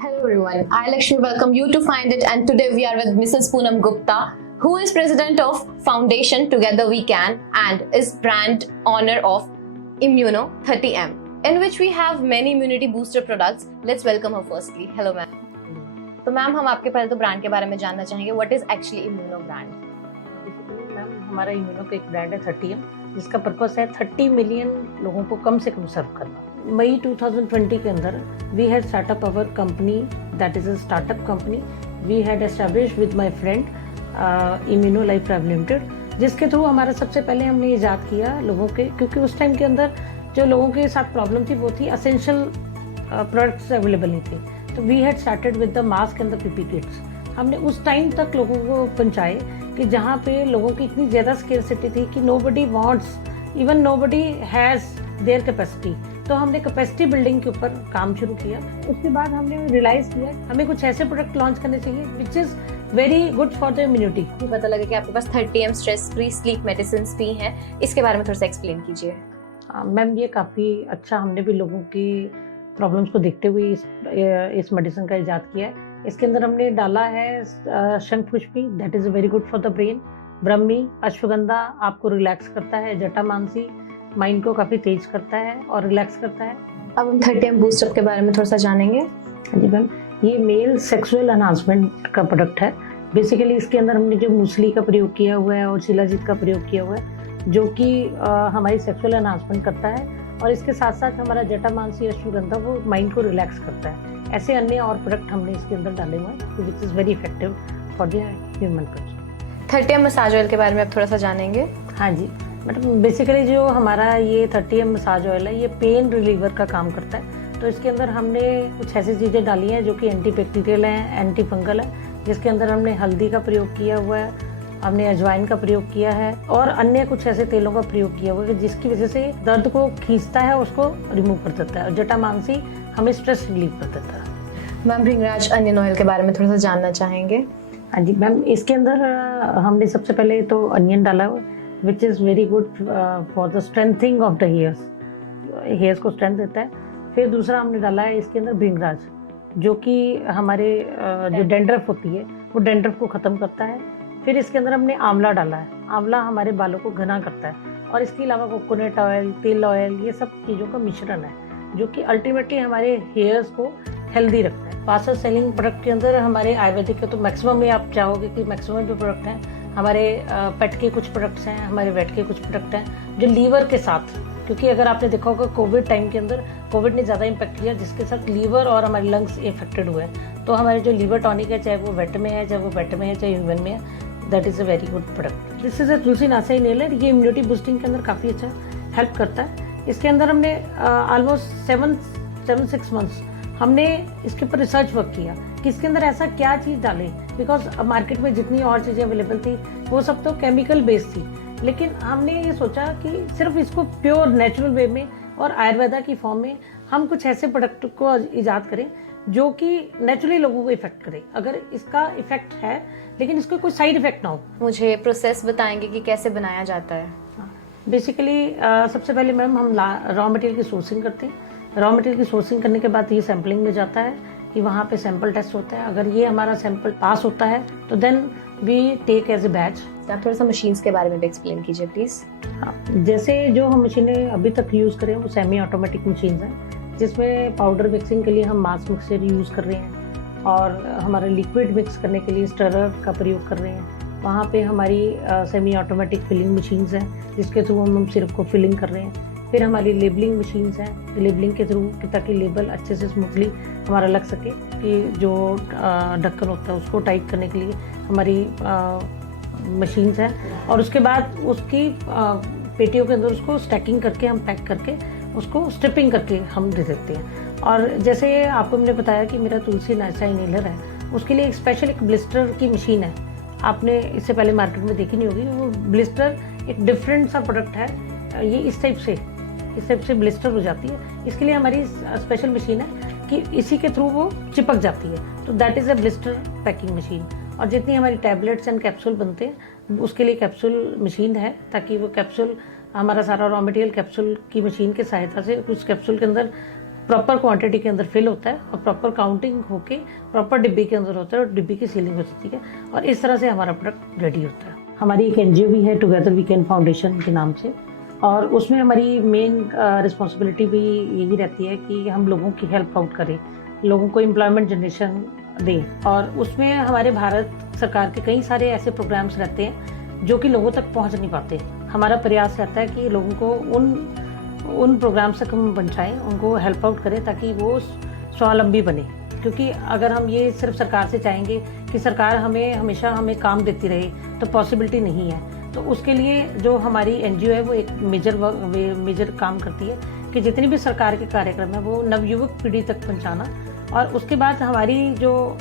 Hello everyone, I Lakshmi welcome you to Find It, and today we are with Mrs. Poonam Gupta, who is president of Foundation Together We Can and is brand owner of Immuno 30M, in which we have many immunity booster products. Let's welcome her firstly. Hello ma'am. तो ma'am हम आपके पहले तो brand के बारे में जानना चाहेंगे. What is actually immuno brand? Ma'am हमारा इम्यूनो का एक ब्रांड है 30M, जिसका पर्पस है 30 मिलियन लोगों को कम से कम सर्व करना. मई 2020 के अंदर we had startup our company, that is a startup company. We had established with my friend Immuno Life private limited, जिसके थ्रू हमारा सबसे पहले हमने इजाद किया लोगों के, क्योंकि उस टाइम के अंदर जो लोगों के साथ प्रॉब्लम थी वो थी असेंशियल प्रोडक्ट्स अवेलेबल नहीं थे. तो we had started with the mask and the PP kits. हमने उस टाइम तक लोगों को पहुंचाए कि जहाँ पे लोगों की इतनी ज़्यादा स्केर्सिटी थी कि nobody wants, even nobody has their capacity. तो हमने कैपेसिटी बिल्डिंग के ऊपर काम शुरू किया. उसके बाद हमने रियलाइज़ किया हमें कुछ ऐसे प्रोडक्ट लॉन्च करने चाहिए which is very good for the immunity. पता लगा कि आपके पास 30M stress free sleep medicine भी हैं. इसके बारे में थोड़ा सा एक्सप्लेन कीजिए. मैम ये काफ़ी अच्छा, हमने भी लोगों की प्रॉब्लम्स को देखते हुए इस मेडिसिन का इजाद किया है. इसके अंदर हमने डाला है shankhpushpi, that is very good for the brain. Brahmi, ashwagandha आपको रिलैक्स करता है. जटामांसी माइंड को काफ़ी तेज करता है और रिलैक्स करता है. अब हम 30M बूस्टअप के बारे में थोड़ा सा जानेंगे. जी मैम, ये मेल सेक्सुअल एनहांसमेंट का प्रोडक्ट है. बेसिकली इसके अंदर हमने जो मूसली का प्रयोग किया हुआ है और शिलाजीत का प्रयोग किया हुआ है, जो कि हमारी सेक्सुअल एनहांसमेंट करता है, और इसके साथ साथ हमारा जटामांसी अश्वगंधा वो माइंड को रिलैक्स करता है. ऐसे अन्य और प्रोडक्ट हमने इसके अंदर डाले हुए हैं which is very effective for the human person. 30M massage oil के बारे में आप थोड़ा सा जानेंगे. हाँ जी, मतलब बेसिकली जो हमारा ये 30M मसाज ऑयल है ये पेन रिलीवर का काम करता है. तो इसके अंदर हमने कुछ ऐसी चीज़ें डाली हैं जो कि एंटी बैक्टीरियल हैं, एंटी फंगल है, जिसके अंदर हमने हल्दी का प्रयोग किया हुआ है, हमने अजवाइन का प्रयोग किया है और अन्य कुछ ऐसे तेलों का प्रयोग किया हुआ है जिसकी वजह से दर्द को खींचता है, उसको रिमूव कर देता है. और जटामांसी हमें स्ट्रेस रिलीव कर देता है. मैम भृंगराज अनियन ऑयल के बारे में थोड़ा सा जानना चाहेंगे. हाँ जी मैम, इसके अंदर हमने सबसे पहले तो अनियन डाला हुआ which is very good for the strengthening of the hairs को स्ट्रेंथ देता है. फिर दूसरा हमने डाला है इसके अंदर भृंगराज, जो कि हमारे जो डेंड्रफ होती है वो डेंड्रफ को ख़त्म करता है. फिर इसके अंदर हमने आंवला डाला है. आंवला हमारे बालों को घना करता है. और इसके अलावा कोकोनट ऑयल, तिल ऑयल, ये सब चीज़ों का मिश्रण है जो कि अल्टीमेटली हमारे हेयर्स को हेल्दी रखता है. फास्टर सेलिंग प्रोडक्ट के अंदर हमारे आयुर्वेदिक के तो मैक्सिमम में आप चाहोगे कि मैक्सिमम जो प्रोडक्ट हैं हमारे पेट के कुछ प्रोडक्ट्स हैं, हमारे वेट के कुछ प्रोडक्ट हैं जो लीवर के साथ, क्योंकि अगर आपने देखा होगा कोविड टाइम के अंदर कोविड ने ज़्यादा इम्पैक्ट किया, जिसके साथ लीवर और हमारे लंग्स इफेक्टेड हुए हैं. तो हमारे जो लीवर टॉनिक है, चाहे वो वेट में है, चाहे वो वेट में है, चाहे ह्यूमन में है, that is a very good product. This is a Tulsi NASA inhaler. ये इम्यूनिटी बूस्टिंग के अंदर काफ़ी अच्छा हेल्प करता है. इसके अंदर हमने ऑलमोस्ट 7-6 मंथ्स हमने इसके ऊपर रिसर्च वर्क किया कि इसके अंदर ऐसा क्या चीज़ डालें, बिकॉज मार्केट में जितनी और चीज़ें अवेलेबल थी वो सब तो केमिकल बेस्ड थी. लेकिन हमने ये सोचा कि सिर्फ इसको प्योर नेचुरल वे में और आयुर्वेदा की फॉर्म में हम कुछ ऐसे प्रोडक्ट को इजाद करें जो कि नेचुरली लोगों को इफेक्ट करे. अगर इसका इफेक्ट है लेकिन इसको कोई साइड इफेक्ट ना हो. मुझे प्रोसेस बताएंगे कि कैसे बनाया जाता है. बेसिकली सबसे पहले मैम हम रॉ मटेरियल की सोर्सिंग करते हैं. रॉ मटेरियल की सोर्सिंग करने के बाद ये सैम्पलिंग में जाता है कि वहाँ पे सैंपल टेस्ट होता है. अगर ये हमारा सैंपल पास होता है तो then we take as a batch. आप थोड़ा सा मशीन्स के बारे में भी एक्सप्लेन कीजिए प्लीज़. हाँ, जैसे जो हम मशीनें अभी तक यूज़ करें वो सेमी ऑटोमेटिक मशीन्स हैं, जिसमें पाउडर मिक्सिंग के लिए हम मास मिक्सर यूज़ कर रहे हैं और हमारा लिक्विड मिक्स करने के लिए स्टरर का प्रयोग कर रहे हैं. वहाँ पे हमारी सेमी ऑटोमेटिक फिलिंग मशीन्स हैं जिसके थ्रू हम सिर्फ को फिलिंग कर रहे हैं. फिर हमारी लेबलिंग मशीन्स हैं, लेबलिंग के थ्रू ताकि लेबल अच्छे से स्मूथली हमारा लग सके, कि जो ढक्कन होता है उसको टाइट करने के लिए हमारी मशीन्स हैं. और उसके बाद उसकी पेटियों के अंदर उसको स्टैकिंग करके हम पैक करके उसको स्ट्रिपिंग करके हम दे देते हैं. और जैसे आपको मैंने बताया कि मेरा तुलसी नासा इनहेलर है, उसके लिए एक स्पेशल एक ब्लिस्टर की मशीन है. आपने इससे पहले मार्केट में देखी नहीं होगी. वो ब्लिस्टर एक डिफरेंट सा प्रोडक्ट है. ये इस टाइप से ब्लिस्टर हो जाती है. इसके लिए हमारी स्पेशल मशीन है कि इसी के थ्रू वो चिपक जाती है. तो that is a blister packing machine. और जितनी हमारी टैबलेट्स एंड कैप्सूल बनते हैं उसके लिए कैप्सूल मशीन है, ताकि वो कैप्सूल हमारा सारा रॉ मटेरियल कैप्सूल की मशीन की सहायता से उस कैप्सूल के अंदर प्रॉपर क्वांटिटी के अंदर फिल होता है और प्रॉपर काउंटिंग होके प्रॉपर डिब्बे के अंदर होता है और डिब्बे की सीलिंग हो जाती है और इस तरह से हमारा प्रोडक्ट रेडी होता है। हमारी एक एनजीओ भी है टुगेदर वी कैन फाउंडेशन के नाम से, और उसमें हमारी मेन रिस्पॉन्सिबिलिटी भी यही रहती है कि हम लोगों की हेल्प आउट करें, लोगों को एम्प्लॉयमेंट जनरेशन दें। और उसमें हमारे भारत सरकार के कई सारे ऐसे प्रोग्राम्स रहते हैं जो कि लोगों तक पहुंच नहीं पाते। हमारा प्रयास रहता है कि लोगों को उन प्रोग्राम्स तक हम पहुँचाएँ, उनको हेल्प आउट करें ताकि वो स्वावलंबी बने। क्योंकि अगर हम ये सिर्फ सरकार से चाहेंगे कि सरकार हमेशा हमें काम देती रहे तो पॉसिबिलिटी नहीं है। तो उसके लिए जो हमारी एनजीओ है वो एक मेजर काम करती है कि जितनी भी सरकार के कार्यक्रम है वो नवयुवक पीढ़ी तक पहुंचाना। और उसके बाद हमारी जो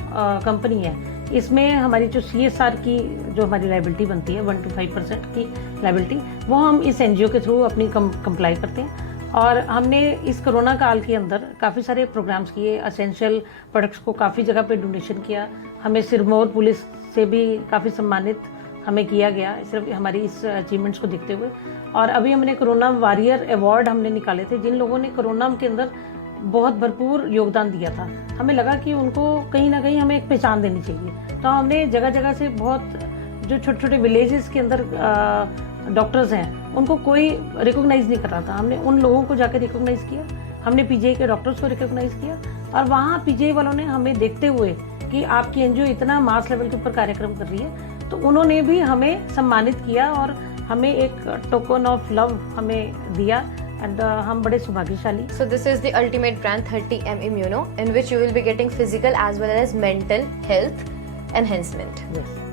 कंपनी है इसमें हमारी जो CSR की जो हमारी लायबिलिटी बनती है 1 to 5% की लायबिलिटी, वो हम इस एनजीओ के थ्रू अपनी कंप्लाई करते हैं। और हमने इस कोरोना काल के अंदर काफ़ी सारे प्रोग्राम्स किए, असेंशियल प्रोडक्ट्स को काफ़ी जगह पे डोनेशन किया। हमें सिरमौर पुलिस से भी काफ़ी सम्मानित हमें किया गया सिर्फ हमारी इस अचीवमेंट्स को देखते हुए। और अभी हमने कोरोना वॉरियर अवार्ड हमने निकाले थे जिन लोगों ने कोरोना के अंदर बहुत भरपूर योगदान दिया था। हमें लगा कि उनको कहीं ना कहीं हमें एक पहचान देनी चाहिए, तो हमने जगह जगह से बहुत जो छोटे छोटे विलेजेस के अंदर डॉक्टर्स हैं उनको कोई रिकॉग्नाइज नहीं कर रहा था, हमने उन लोगों को जाकर रिकॉग्नाइज किया। हमने पीजीआई के डॉक्टर्स को रिकॉग्नाइज किया और वहाँ पीजीआई वालों ने हमें देखते हुए कि आपकी एनजीओ इतना मास लेवल के ऊपर कार्यक्रम कर रही है, तो उन्होंने भी हमें सम्मानित किया और हमें एक टोकन ऑफ लव हमें दिया। एंड हम बड़े सौभाग्यशाली। So this is the ultimate brand 30M Immuno, in which you will be getting physical as well as mental health enhancement. Yes.